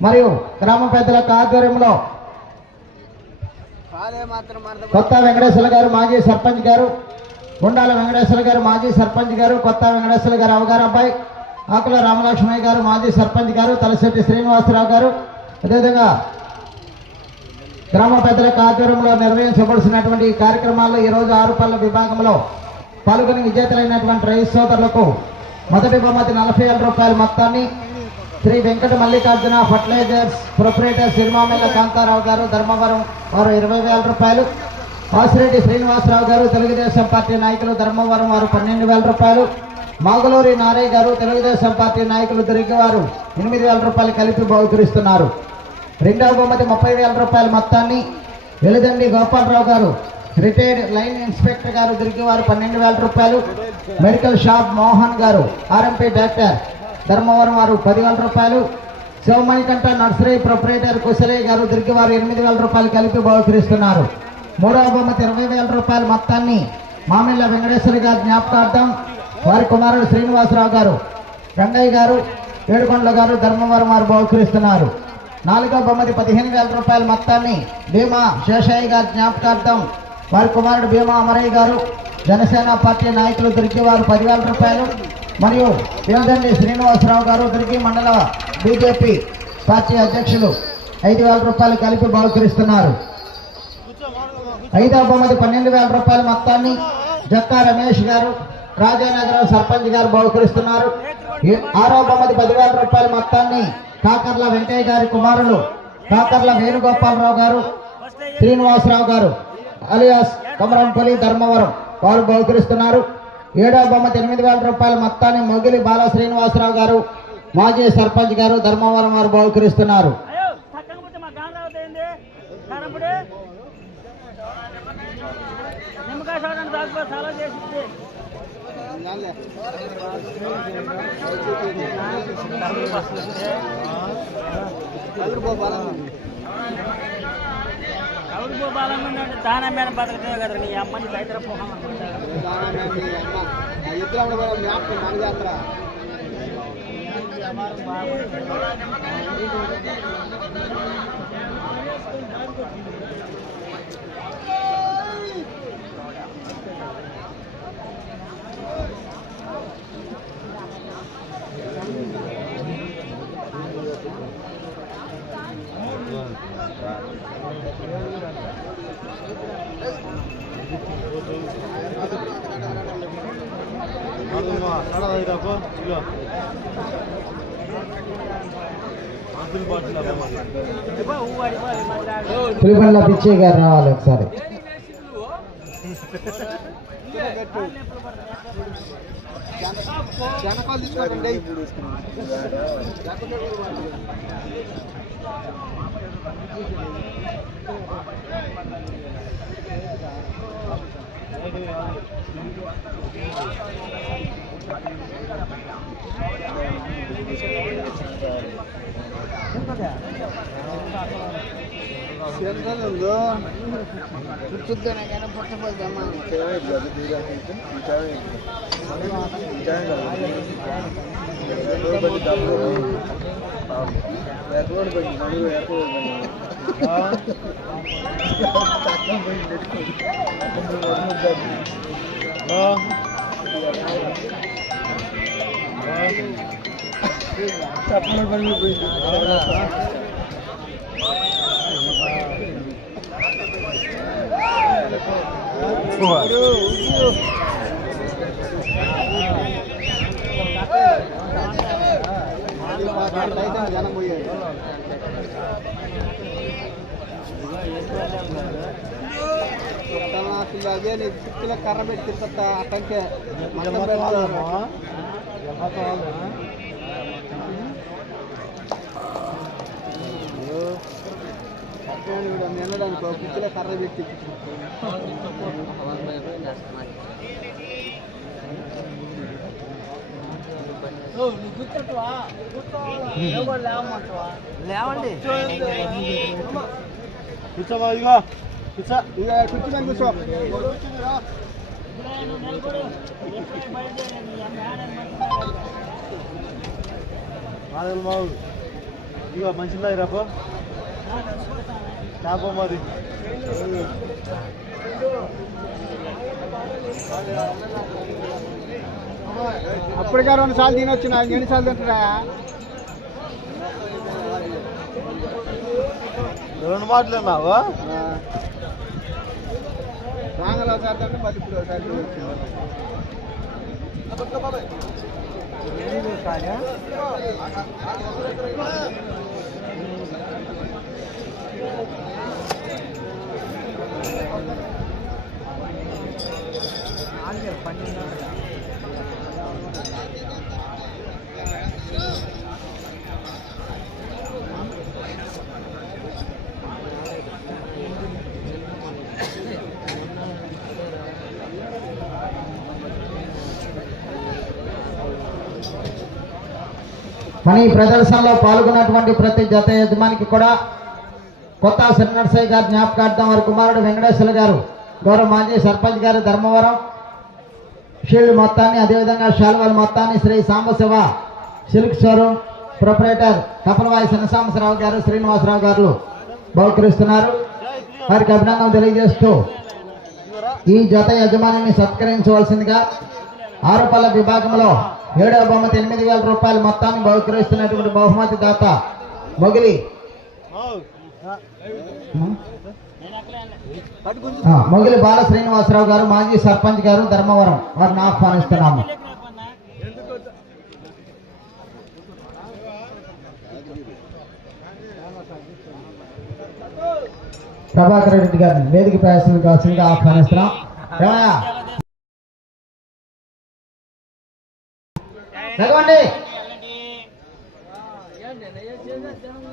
మరియు గ్రామ పెద్దల ఆధ్వర్యంలో కొత్త వెంకటేశ్వర గారు మాజీ సర్పంచ్ గారు గుండాల వెంకటేశ్వర గారు మాజీ సర్పంచ్ గారు కొత్త వెంకటేశ్వర గారు అవగారు అబ్బాయి ఆకుల రామలక్ష్మయ్య గారు మాజీ సర్పంచ్ గారు తలశెట్టి శ్రీనివాసరావు గారు. అదేవిధంగా గ్రామ పెద్దల ఆధ్వర్యంలో నిర్వహించబడుతున్నటువంటి ఈ కార్యక్రమాల్లో ఈరోజు ఆరుపల్ల విభాగంలో పాల్గొని విజేతలైనటువంటి రైతు సోదరులకు మొదటి బహుమతి నలభై రూపాయల మొత్తాన్ని శ్రీ వెంకట మల్లికార్జున ఫర్టిలైజర్స్ ప్రొపరేటర్ సిరిమామెల్ల కాంతారావు గారు ధర్మవరం వారు ఇరవై వేల రూపాయలు. వాసిరెడ్డి శ్రీనివాసరావు గారు తెలుగుదేశం పార్టీ నాయకులు ధర్మవరం వారు పన్నెండు వేల రూపాయలు. మాగులూరి నారయ్య గారు తెలుగుదేశం పార్టీ నాయకులు తిరిగి వారు ఎనిమిది వేల రూపాయలు కలిపి బహుకరిస్తున్నారు. రెండవ బహుమతి ముప్పై వేల రూపాయల మొత్తాన్ని వెలుదండి గోపాలరావు గారు. రిటైర్డ్ లైన్ ఇన్స్పెక్టర్ గారు తిరిగి వారు పన్నెండు వేల రూపాయలు. మెడికల్ షాప్ మోహన్ గారు ఆర్ఎంపీ డాక్టర్. ధర్మవరం వారు పదివేల రూపాయలు శివమణికంఠ నర్సరీ ప్రొపరేటర్ కుశలయ్య గారు తిరిగి వారు ఎనిమిది వేల రూపాయలు కలిపి బహుకరిస్తున్నారు. మూడవ బహుమతి ఇరవై వేల రూపాయల మొత్తాన్ని మామిళ్ళ వెంకటేశ్వర గారి జ్ఞాపకార్థం వారి కుమారుడు శ్రీనివాసరావు గారు రంగయ్య గారు ఏడుకొండల గారు ధర్మవరం వారు బహుకరిస్తున్నారు. నాలుగో బొమ్మది పదిహేను వేల రూపాయల మొత్తాన్ని భీమా శేషయ్య గారి జ్ఞాపకార్థం వారి కుమారుడు భీమా అమరయ్య గారు జనసేన పార్టీ నాయకులు తిరిగి వారు పదివేల రూపాయలు మరియు దేవదండి శ్రీనివాసరావు గారు తిరిగి మండల బీజేపీ పార్టీ అధ్యక్షులు ఐదు వేల రూపాయలు కలిపి బహుకరిస్తున్నారు. ఐదవ బొమ్మది పన్నెండు వేల రూపాయల మొత్తాన్ని జక్కా రమేష్ గారు రాజానగరం సర్పంచ్ గారు బహుకరిస్తున్నారు. ఆరో బొమ్మది పదివేల రూపాయల మొత్తాన్ని కాకర్ల వెంకయ్య గారి కుమారులు కాకర్ల వేణుగోపాలరావు గారు శ్రీనివాసరావు గారు అలియాస్ కమరంపల్లి ధర్మవరం వారు బహుకరిస్తున్నారు. ఏడవ బొమ్మ ఎనిమిది వేల రూపాయల మొత్తాన్ని మొగిలి బాల శ్రీనివాసరావు గారు మాజీ సర్పంచ్ గారు ధర్మవరం వారు బహుకరిస్తున్నారు. అయ్యో తక్కకపోతే మా గాంధీ అవుతాయింది కారపడి నిమ్మకాయ చూడండి దాచుకో చాలా చేసింది ఎవరు పోవాలనుకుంటే దానా మీద బతకతే కదా నీ అమ్మని బయట పోహాలనుకుంటారు ఇద్దరు కూడా మ్యాప్ మన జాతర ఊ అడిపోయి మాట్లాడు పులిబండ్ల పిచ్చయ్య గారు ఎక్కడ ఒకసారి జనకాలు తీసుకోండి ఉందో జనం పోయాడు అదే నీకు చుట్టులో కర్ర పెట్టి తిప్పతా అట్టంకే మొత్తం పెడతారు. పక్కన వీడు నిన్నడానికి ఒక కర్ర పెట్టి లేవండి కూర్చోమా ఇదిగో కూర్చో ఇక మీద మావు కూర్చునిరా. ఇక మంచిగా రాపో చాప మరి. అప్పటికే రెండు సార్లు తినొచ్చు నాకు ఎన్ని సార్లు తింటున్నా? రెండు మాటలు అన్నావా రాంగలో ఒకసారి తింటే మళ్ళీ ఇప్పుడు ఒకసారి తినొచ్చు. మన ఈ ప్రదర్శనలో పాల్గొన్నటువంటి ప్రతి జత యజమానికి కూడా కొత్త శ్రీనరసయ్య గారి జ్ఞాపకార్థం వారి కుమారుడు వెంకటేశ్వర గారు గౌరవ మాజీ సర్పంచ్ గారు ధర్మవరం. షీల్డ్ మొత్తాన్ని అదేవిధంగా శాల్వాల మొత్తాన్ని Shri Sambasiva silk showroom proprietor Kapalavayi Sanasambasarao garu Srinivasarao garu బహుకరిస్తున్నారు. వారికి అభినందనలు తెలియజేస్తూ ఈ జత యజమానిని సత్కరించవలసిందిగా ఆరుపల్ల విభాగంలో ఏడవ బహుమతి ఎనిమిది వేల రూపాయల మొత్తాన్ని బహుకరిస్తున్నటువంటి బహుమతి దాత మొగిలి. మొగిలి బాల శ్రీనివాసరావు గారు మాజీ సర్పంచ్ గారు ధర్మవరం వారిని ఆహ్వానిస్తున్నాము. ప్రభాకర్ రెడ్డి గారిని వేదిక ప్రయాసం కావాల్సిందిగా ఆహ్వానిస్తున్నాం. ఏమయ్యా? చదవండి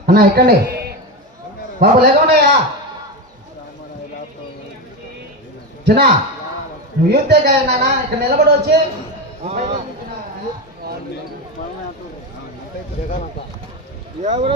అన్న ఎక్కండి. బాబు లేకుండాయా చిన్న నువ్వు యూతే కాయ నాన్న? ఇక్కడ నిలబడి వచ్చి. ఎవరో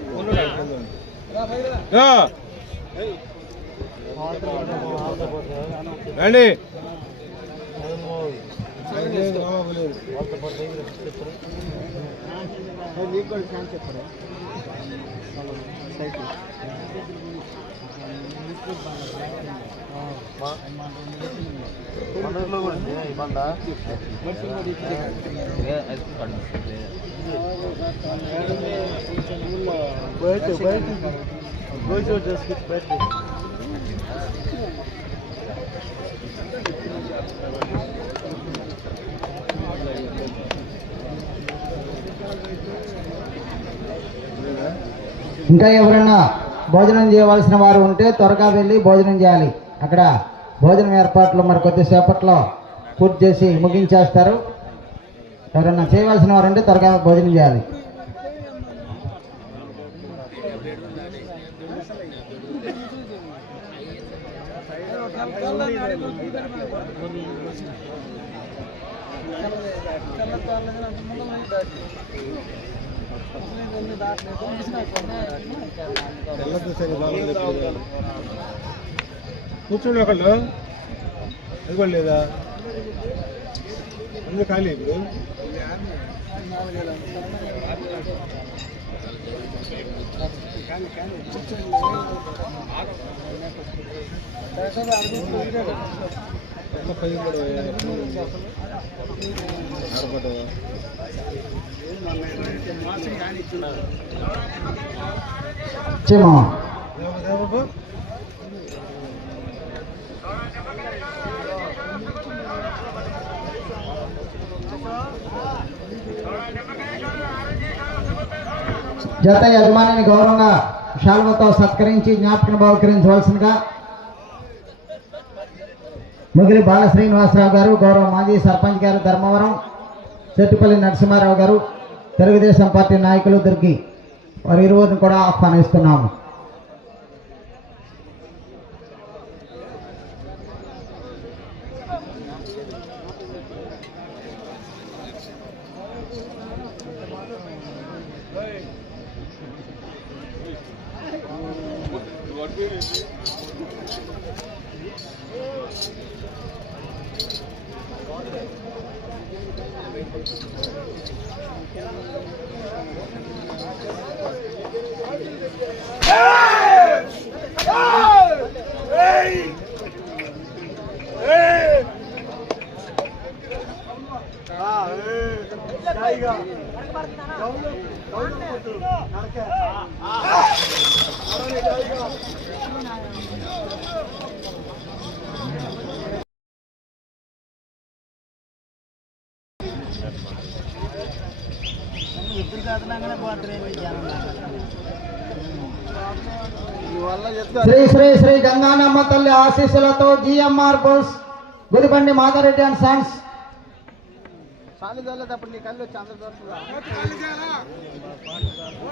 రండి. మనలో కూడా ఉంది బయట బయట బయట చేసుకు బయట ఇంకా ఎవరైనా భోజనం చేయవలసిన వారు ఉంటే త్వరగా వెళ్ళి భోజనం చేయాలి. అక్కడ భోజనం ఏర్పాట్లు మరి కొద్దిసేపట్లో పూర్తి చేసి ముగించేస్తారు. ఎవరైనా చేయవలసిన వారు ఉంటే త్వరగా భోజనం చేయాలి. కూర్చోండి ఒకళ్ళు. అది కూడా లేదా? అందరూ ఖాళీ ఇప్పుడు. పది కూడా ఆడపడ్డావా జత యజమానిని గౌరవంగా శాల్వతో సత్కరించి జ్ఞాపకం బహుకరించవలసిందిగా ముగిలి బాల శ్రీనివాసరావు గారు గౌరవ మాజీ సర్పంచ్ గారు ధర్మవరం చెట్టుపల్లి నరసింహారావు గారు తెలుగుదేశం పార్టీ నాయకులు దొరికి వారి ఇరువురిని కూడా ఆహ్వానిస్తున్నాము ఎప్పుడు కదలంగానే పోతుంది జనం ఇవల్ల చెప్తా శ్రీ శ్రీ శ్రీ గంగానమ్మ తల్లి ఆశీస్సులతో జిఎంఆర్ బోస్ గుదిబండి మాధవరెడ్డి అండ్ సన్స్. దొరుకుతుందా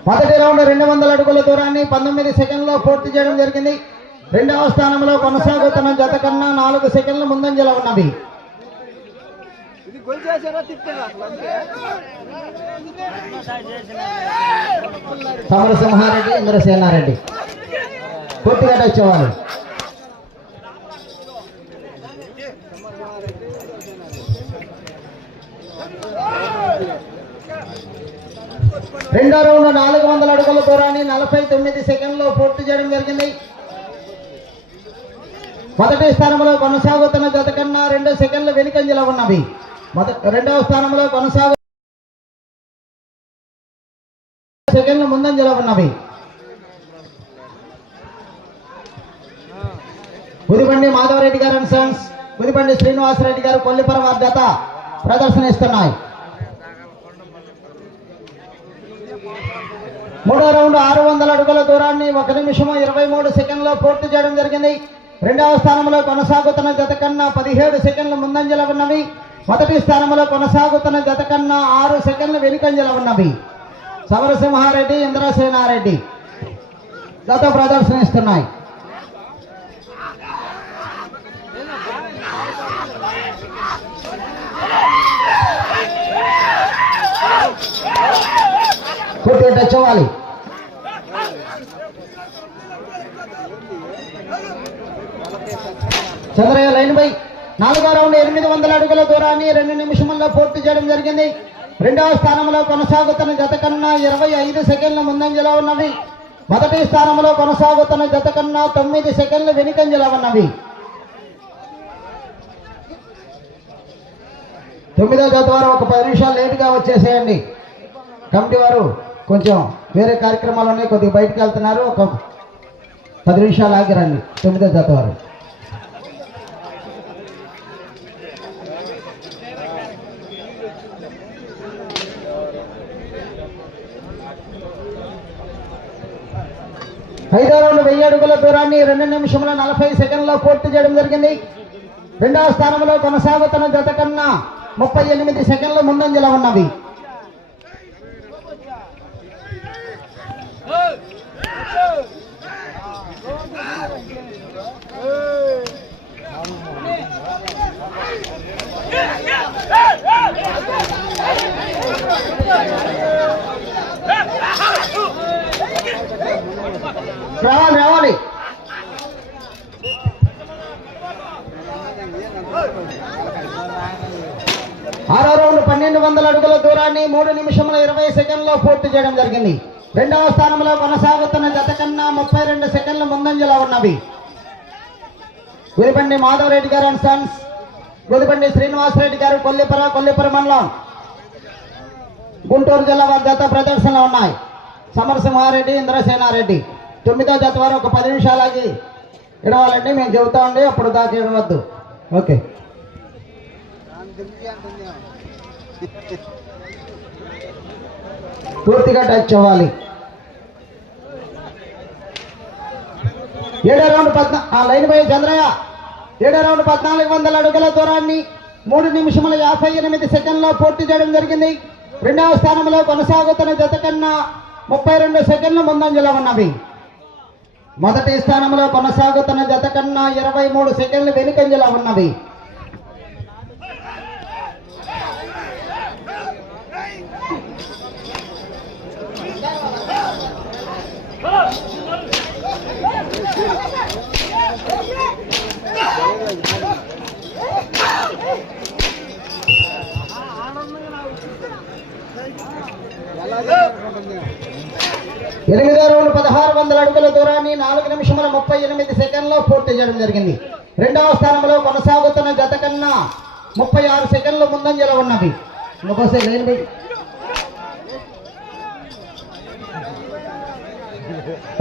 మొదటి రౌండ్ రెండు వందల అడుగుల దూరాన్ని పంతొమ్మిది సెకండ్లో పూర్తి చేయడం జరిగింది. రెండవ స్థానంలో కొనసాగుతున్న జత కన్నా నాలుగు సెకండ్ల ముందంజలో అంతే సమరసింహారెడ్డి ఇంద్రసేనారెడ్డి పూర్తిగా టచ్ అవ్వాలి. రెండో రౌండ్ నాలుగు వందల అడుగుల దూరాన్ని నలభై తొమ్మిది సెకండ్లో పూర్తి చేయడం జరిగింది. మొదటి స్థానంలో కొనసాగుతున్న జత కన్నా రెండు సెకండ్లు వెనుకంజలో ఉన్నవి. మొదటి రెండవ స్థానంలో కొనసాగు సెకండ్లు ముందంజలో ఉన్నవి. గుదిబండి మాధవరెడ్డి గారు అండ్ సన్స్ గుదిబండి శ్రీనివాసరెడ్డి గారు కొల్లిపర వారి జత ప్రదర్శన ఇస్తున్నాయి మూడో రౌండ్ ఆరు వందల అడుగుల దూరాన్ని ఒక నిమిషము ఇరవై మూడు సెకండ్లో పూర్తి చేయడం జరిగింది. రెండవ స్థానంలో కొనసాగుతున్న జత కన్నా పదిహేడు సెకండ్లు ముందంజల ఉన్నవి. మొదటి స్థానంలో కొనసాగుతున్న జత కన్నా ఆరు సెకండ్లు వెనుకంజల ఉన్నవి. సమరసింహారెడ్డి ఇంద్రసేనారెడ్డి గత ప్రదర్శనిస్తున్నాయి. Yeah! పూర్తిగా టచ్ అవ్వాలి చంద్రయ్య లైన్ పై. నాలుగో రౌండ్ ఎనిమిది వందల అడుగుల దూరాన్ని రెండు నిమిషంలో పూర్తి చేయడం జరిగింది. రెండవ స్థానంలో కొనసాగుతున్న జత కన్నా ఇరవై ఐదు సెకండ్ల ముందంజలో ఉన్నవి. మొదటి స్థానంలో కొనసాగుతున్న జత కన్నా తొమ్మిది సెకండ్లు వెనుకంజలో ఉన్నవి. తొమ్మిదో జత వారు ఒక పది నిమిషాలు లేటుగా వచ్చేసేయండి. కమిటీ వారు కొంచెం వేరే కార్యక్రమాలు ఉన్నాయి కొద్దిగా బయటకు వెళ్తున్నారు. ఒక పది నిమిషాలు ఆగిరండి. తొమ్మిదో జత వారు. హైదరాబాద్ వెయ్యి అడుగుల దూరాన్ని రెండు నిమిషముల నలభై సెకండ్లో పూర్తి చేయడం జరిగింది. రెండవ స్థానంలో కొనసాగుతున్న జత కన్నా ముప్పై ఎనిమిది సెకండ్ల ముందంజలో ఉన్నవి. రావాలి రావాలి ఆరో రౌండ్ పన్నెండు వందల అడుగుల దూరాన్ని మూడు నిమిషముల ఇరవై సెకండ్లో పూర్తి చేయడం జరిగింది. రెండవ స్థానంలో కొనసాగుతున్న జత కన్నా ముప్పై రెండు సెకండ్ల ముందంజలో ఉన్నవి. గురిబండి మాధవరెడ్డి గారు అండ్ సన్స్ గురిబండి శ్రీనివాసరెడ్డి గారు కొల్లిపర కొల్లిపర మండలం. గుంటూరు జిల్లా వారి జత ప్రదర్శనలో ఉన్నాయి. సమరసింహారెడ్డి ఇంద్రసేనారెడ్డి. తొమ్మిదో జత వారు ఒక పది నిమిషాలకి ఇడవాలండి మేము చెబుతా ఉండి అప్పుడు దాకా ఇడవద్దు ఓకే. పూర్తిగా టచ్ అవ్వాలి. ఏడో రౌండ్ పద్నా ఆ లైన్ పోయి చంద్రయ్య. ఏడో రౌండ్ పద్నాలుగు వందల అడుగుల దూరాన్ని మూడు నిమిషముల యాభై ఎనిమిది సెకండ్లో పూర్తి చేయడం జరిగింది. రెండవ స్థానంలో కొనసాగుతున్న జత కన్నా ముప్పై రెండు సెకండ్లు ముందంజలో ఉన్నవి. మొదటి స్థానంలో కొనసాగుతున్న జత కన్నా ఇరవై మూడు సెకండ్లు వెనుకంజలో ఉన్నవి. ఎనిమిదో రౌండ్ పదహారు వందల అడుగుల దూరాన్ని నాలుగు నిమిషముల ముప్పై ఎనిమిది సెకండ్లో పూర్తి చేయడం జరిగింది. రెండవ స్థానంలో కొనసాగుతున్న గత కన్నా ముప్పై ఆరు సెకండ్లు ముందంజలో ఉన్నవి. ఇంకోసే లేని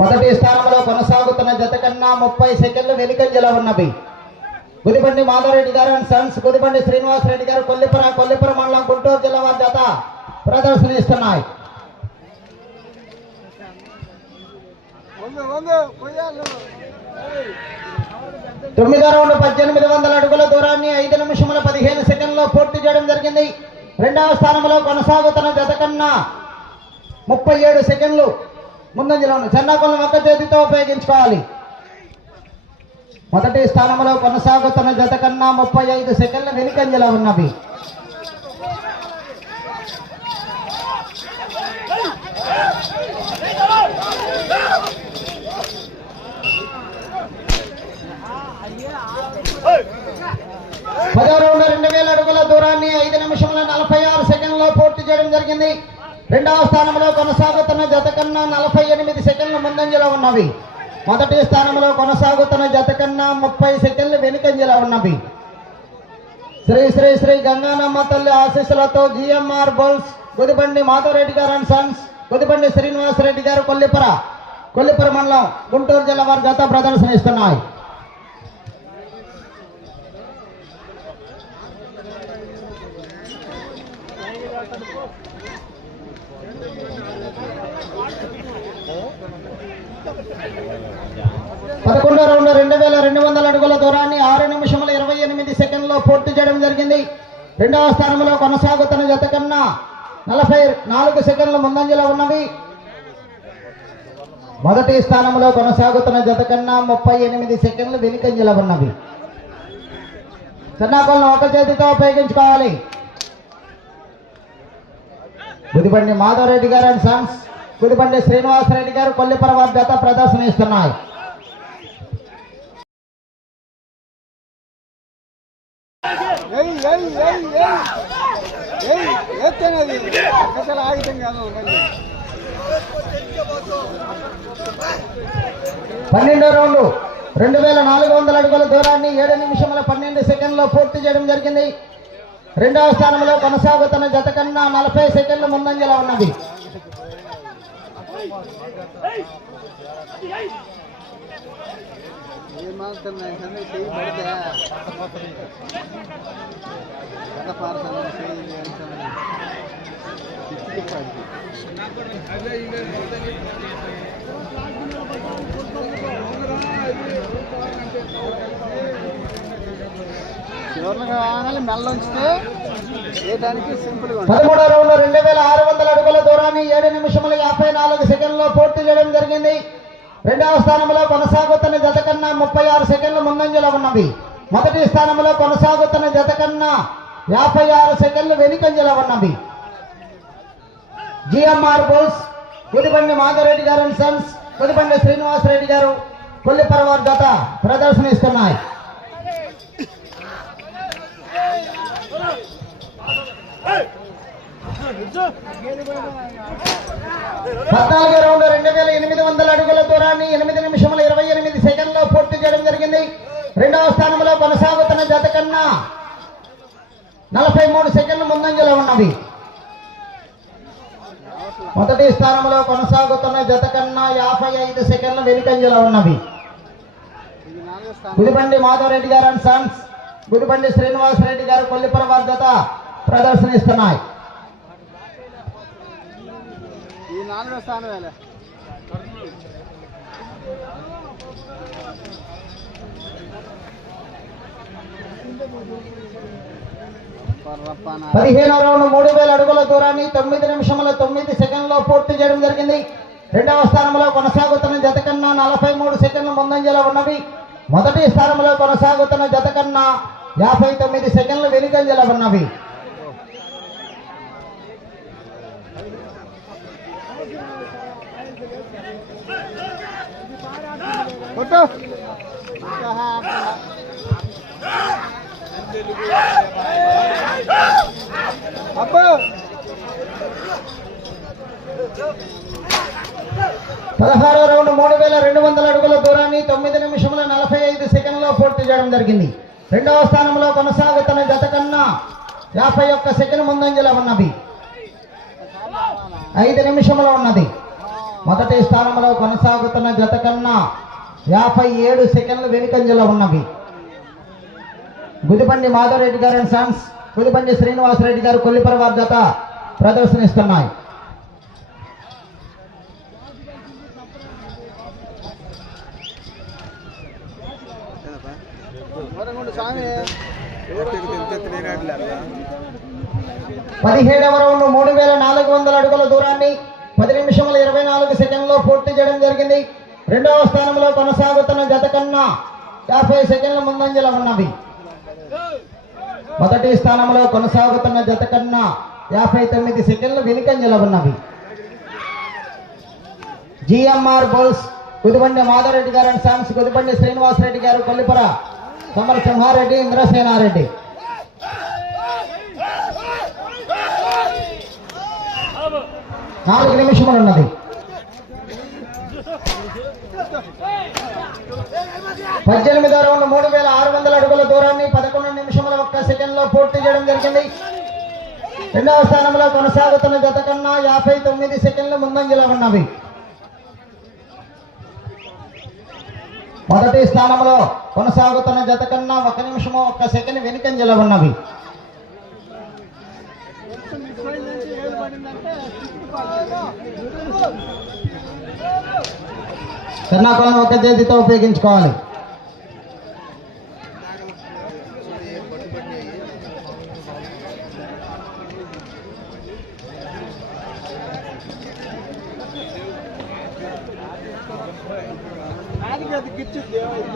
మొదటి స్థానంలో కొనసాగుతున్న జత కన్నా ముప్పై సెకండ్లు వెనుకంజలో ఉన్నవి. గుదిబండి మాధవరెడ్డి గారు అండ్ సన్స్ గుదిబండి శ్రీనివాసరెడ్డి గారు కొల్లిపుర కొల్లిపుర మండలం గుంటూరు జిల్లా వారి జత. ప్రదర్శన ఇస్తున్నాయి వందు వందు కొయ్యాలు. తొమ్మిదో రౌండ్ పద్దెనిమిది వందల అడుగుల దూరాన్ని ఐదు నిమిషముల పదిహేను సెకండ్లో పూర్తి చేయడం జరిగింది. రెండవ స్థానంలో కొనసాగుతున్న జత కన్నా ముప్పై ఏడు సెకండ్లు ముందంజలో ఉంది చెన్నాకొల్లం ఒక్క చేతితో ఉపయోగించుకోవాలి. మొదటి స్థానంలో కొనసాగుతున్న జత కన్నా ముప్పై ఐదు సెకండ్ల వెనుకంజలో ఉన్నవి పదో రౌండ్ రెండు వేల అడుగుల దూరాన్ని ఐదు నిమిషముల నలభై ఆరు సెకండ్లో పూర్తి చేయడం జరిగింది. రెండవ స్థానంలో కొనసాగుతున్న జత కన్నా నలభై ఎనిమిది సెకండ్లు ముందంజలో ఉన్నవి. మొదటి స్థానంలో కొనసాగుతున్న జత కన్నా ముప్పై సెకండ్లు వెనుకంజలో ఉన్నవి. శ్రీ శ్రీ శ్రీ గంగానమ్మ తల్లి ఆశీస్సులతో GMR బోల్స్ Gudibandi Madhava Reddy garu and Sons Gudibandi Srinivasa Reddy గారు కొల్లిపుర కొల్లిపుర మండలం గుంటూరు జిల్లా వారి జత ప్రదర్శన ఇస్తున్నాయి. పదకొండో రౌండ్ రెండు వేల రెండు వందల అడుగుల దూరాన్ని ఆరు నిమిషముల ఇరవై ఎనిమిది సెకండ్లో పూర్తి చేయడం జరిగింది. రెండవ స్థానంలో కొనసాగుతున్న జత కన్నా నలభై నాలుగు సెకండ్ల ముందంజలో ఉన్నవి. మొదటి స్థానంలో కొనసాగుతున్న జత కన్నా ముప్పై ఎనిమిది సెకండ్లు వెనుకంజలో ఉన్నవి. చెన్నాకొలను ఒక చేతితో ఉపయోగించుకోవాలి. Gudibandi Madhava Reddy garu and Sons. గుదిబండి శ్రీనివాసరెడ్డి గారు కొల్లిపర జత ప్రదర్శన అసలు ఆగితం కాదు మళ్ళీ. పన్నెండో రౌండ్. రెండు వేల నాలుగు వందల అడుగుల దూరాన్ని ఏడు నిమిషముల పన్నెండు సెకండ్లో పూర్తి చేయడం జరిగింది. రెండవ స్థానంలో కొనసాగుతున్న జత కన్నా నలభై సెకండ్లు ముందంజలో ఉన్నది. ಏನ್ಮಾಡ್ತಾನೆ ಯಾಕಂದ್ರೆ ಕೈ ಬಡಿದೆ ಗದಪ ಮಾಡ್ತಾನೆ ಕೈ ಅಂತಾನೆ ಅದೇ పదమూడో రౌండ్ రెండు వేల ఆరు వందల అడుగుల దూరాన్ని ఏడు నిమిషముల యాభై నాలుగు సెకండ్లో పూర్తి చేయడం జరిగింది. రెండవ స్థానంలో కొనసాగుతున్న జత కన్నా ముప్పై ఆరు సెకండ్లు ముందంజలో ఉన్నది మొదటి స్థానంలో కొనసాగుతున్న జత కన్నా యాభై ఆరు సెకండ్లు వెనుకంజలో ఉన్నది GMR బోల్స్ Gudibandi Madhava Reddy garu and Sons Gudibandi Srinivasa Reddy గారు కొల్లిపరవార్ జత ప్రదర్శన ఇస్తున్నాయి. పద్నాలుగు రౌండ్ రెండు వేల ఎనిమిది వందల అడుగుల దూరాన్ని ఎనిమిది నిమిషముల ఇరవై ఎనిమిది సెకండ్లో పూర్తి చేయడం జరిగింది. రెండవ స్థానంలో కొనసాగుతున్న జత కన్నా నలభై మూడు సెకండ్లు ముందంజలో ఉన్నవి మొదటి స్థానంలో కొనసాగుతున్న జత కన్నా యాభై ఐదు సెకండ్లు వెనుకంజలో ఉన్నవి. గుడిబండి మాధవరెడ్డి గారు అండ్ సన్స్ గుడిబండి శ్రీనివాసరెడ్డి గారు కొల్లిపురం వారి జత ఇస్తున్నాయి ఈ నాలుగో స్థానం వేలే పదిహేనో రౌండ్ మూడు వేల అడుగుల దూరాన్ని తొమ్మిది నిమిషముల తొమ్మిది సెకండ్లో పూర్తి చేయడం జరిగింది. రెండవ స్థానంలో కొనసాగుతున్న జత కన్నా నలభై మూడు సెకండ్ల ముందంజలో ఉన్నవి. మొదటి స్థానంలో కొనసాగుతున్న జత కన్నా యాభై తొమ్మిది సెకండ్లు వెనుకంజలో ఉన్నవి. కొట్టు అబ్బో పదహారో రౌండ్ మూడు వేల రెండు వందల అడుగుల దూరాన్ని తొమ్మిది నిమిషముల నలభై ఐదు సెకండ్లో పూర్తి చేయడం జరిగింది. రెండవ స్థానంలో కొనసాగుతున్న జత కన్నా యాభై ఒక్క సెకండ్ ముందంజలో ఉన్నవి ఐదు నిమిషములో ఉన్నది. మొదటి స్థానంలో కొనసాగుతున్న జత కన్నా యాభై ఏడు సెకండ్లు వెనుకంజలో ఉన్నవి. గుదిబండి మాధవరెడ్డి గారు అండ్ సన్స్ గుదిబండి శ్రీనివాసరెడ్డి గారు కొల్లిపర జత ప్రదర్శనిస్తున్నాయి. పదిహేడవ రౌండ్ మూడు వేల నాలుగు వందల అడుగుల దూరాన్ని పది నిమిషముల ఇరవై నాలుగు సెకండ్లో పూర్తి చేయడం జరిగింది. రెండవ స్థానంలో కొనసాగుతున్న జత కన్నా యాభై సెకండ్ల ముందంజల ఉన్నవి. మొదటి స్థానంలో కొనసాగుతున్న జత కన్నా యాభై తొమ్మిది సెకండ్లు వెనుకంజల ఉన్నవి. జిఎంఆర్ బోల్స్ కుదిబండి మాధారెడ్డి గారు అండ్ సామ్స్ కుదిబండి శ్రీనివాసరెడ్డి గారు కొల్లిపుర సమర సింహారెడ్డి ఇంద్రసేనారెడ్డి. నాలుగు నిమిషములు ఉన్నది. పద్దెనిమిదో రౌండ్ మూడు వేల ఆరు వందల అడుగుల దూరాన్ని పదకొండు నిమిషముల ఒక్క సెకండ్లో పూర్తి చేయడం జరిగింది. రెండవ స్థానంలో కొనసాగుతున్న జత కన్నా యాభై తొమ్మిది సెకండ్లు ముందంజలో ఉన్నవి. మొదటి స్థానంలో కొనసాగుతున్న జత కన్నా ఒక నిమిషము ఒక్క సెకండ్ వెనుకంజలో ఉన్నవి. మిస్సైల్ ఒక చేతితో ఉపయోగించుకోవాలి.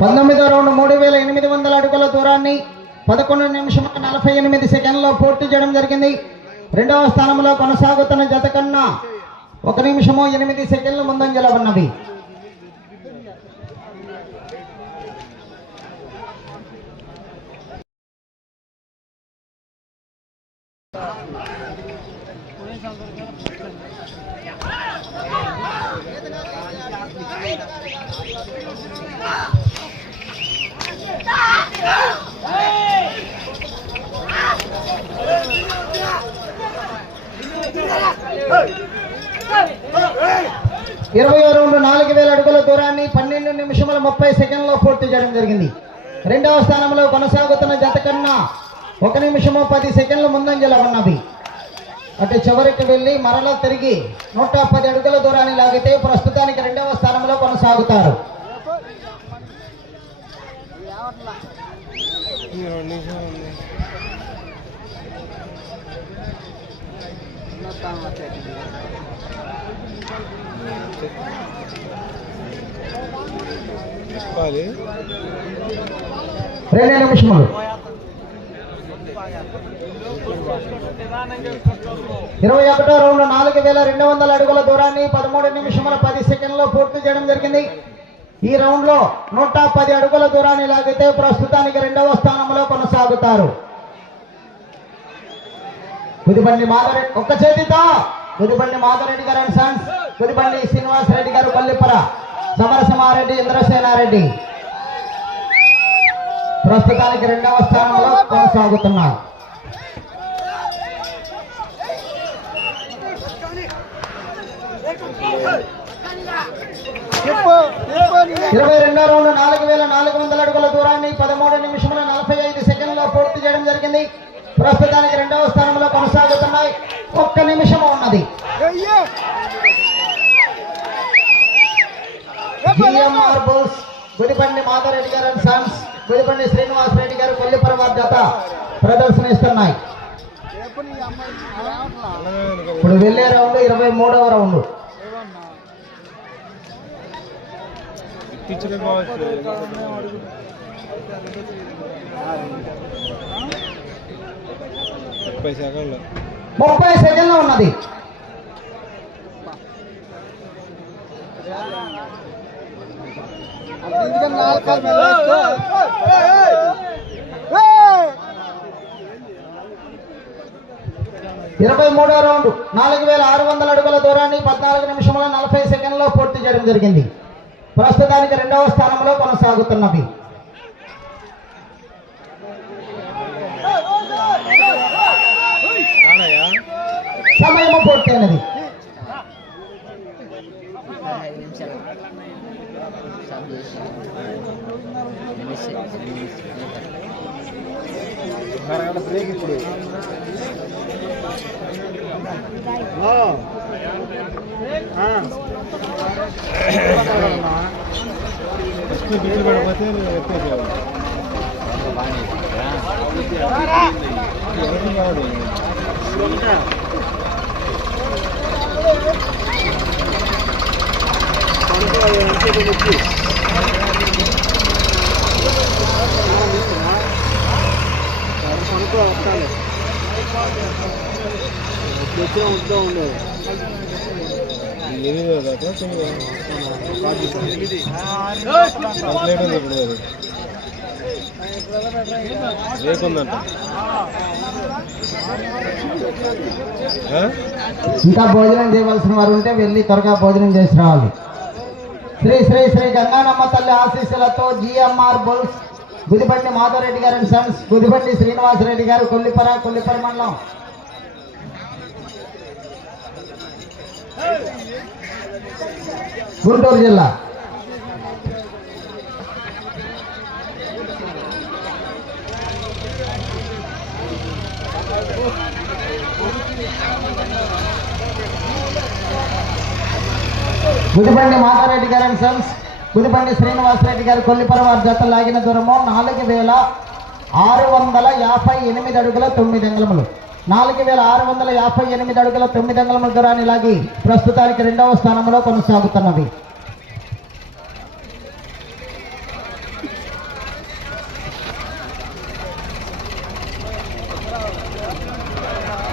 పంతొమ్మిదో రౌండ్ మూడు వేల ఎనిమిది వందల అడుగుల దూరాన్ని పదకొండు నిమిషం నలభై ఎనిమిది సెకండ్లో పూర్తి చేయడం జరిగింది. రెండవ స్థానంలో కొనసాగుతున్న జత కన్నా ఒక నిమిషము ఎనిమిది సెకండ్లు ముందంజలో ఉన్నవి ఇరవై రౌండ్ నాలుగు వేల అడుగుల దూరాన్ని పన్నెండు నిమిషముల ముప్పై సెకండ్లో పూర్తి చేయడం జరిగింది. రెండవ స్థానంలో కొనసాగుతున్న జత కన్నా ఒక నిమిషము పది సెకండ్ల ముందంజలో ఉన్నవి అటు చివరికి వెళ్ళి మరలా తిరిగి నూట పది అడుగుల దూరాన్ని లాగితే ప్రస్తుతానికి రెండవ స్థానంలో కొనసాగుతారు. రెండు నిమిషాలు ఉంది నిమిషములు ఇరవై ఒకటో రౌండ్ నాలుగు వేల రెండు వందల అడుగుల దూరాన్ని పదమూడు నిమిషముల పది సెకండ్లో పూర్తి చేయడం జరిగింది. ఈ రౌండ్లో నూట పది అడుగుల దూరాన్ని లాగితే ప్రస్తుతానికి రెండవ స్థానంలో కొనసాగుతారు. కుదిబండి మాధవరెడ్డి ఒక్క చేతితో! Kudibandi Madhavareddy garu and sons Kudibandi Srinivas Reddy garu Pallipara Samarasimha Reddy Indrasena Reddy. ప్రస్తుతానికి రెండవ స్థానంలో కొనసాగుతున్నారు. ఇరవై రెండో రౌండ్ నాలుగు వేల నాలుగు వందల అడుగుల దూరాన్ని పదమూడు నిమిషముల నలభై ఐదు సెకండ్లో పూర్తి చేయడం జరిగింది. ప్రస్తుతానికి రెండవ స్థానంలో కొనసాగుతున్నాయి. ఒక్క నిమిషం ఉన్నది. బోల్స్ గుడిపండి మాధవరెడ్డి గారు అండ్ సన్స్ గుడిపండి శ్రీనివాస్ రెడ్డి గారు కొల్లిపురం వారి జత ప్రదర్శన ఇస్తున్నాయి ఎప్పుడు ఈ అమ్మాయి రావట్లా? ఇప్పుడు వెళ్ళే రౌండ్ ఇరవై మూడవ రౌండ్. ముప్పై సెకండ్లు. ముప్పై సెకండ్లో ఉన్నది. ఇరవై మూడో రౌండ్ నాలుగు వేల ఆరు వందల అడుగుల దూరాన్ని పద్నాలుగు నిమిషముల నలభై సెకండ్లో పూర్తి చేయడం జరిగింది. ప్రస్తుతానికి రెండవ స్థానంలో కొనసాగుతున్నవి. సమయము పూర్తయినది బ్రేక్ ఇప్పుడు ఆ. ఆ. ఫస్ట్ బిల్లు పడిపోతే ఎత్తేసావు ఎవరికి కాదు పనుకో వస్తాను వచ్చిన వద్దా ఉండేది ఎనిమిదో దాకా తొమ్మిదో కంప్లీట్ ఉంది ఇప్పుడు అది రేపు ఉందంట ఆ? ఇంకా భోజనం చేయవలసిన వారు ఉంటే వెళ్ళి త్వరగా భోజనం చేసి రావాలి శ్రీ శ్రీ శ్రీ గంగానమ్మ తల్లి ఆశీస్సులతో GMR bulls Gudibandi Madhava Reddy garu and Sons Gudibandi Srinivasa Reddy garu Kollipara Kollipara మండలం. గుంటూరు జిల్లా. గుదిబండి మాధారెడ్డి గారు అండ్ సన్స్ గుదిబండి శ్రీనివాసరెడ్డి గారు కొల్లిపర వారి జత లాగిన దూరము. నాలుగు వేల ఆరు వందల యాభై ఎనిమిది అడుగుల తొమ్మిది అంగుళములు. నాలుగు వేల ఆరు వందల యాభై ఎనిమిది అడుగుల తొమ్మిది అంగుళముల దూరాన్ని లాగి ప్రస్తుతానికి రెండవ స్థానంలో కొనసాగుతున్నవి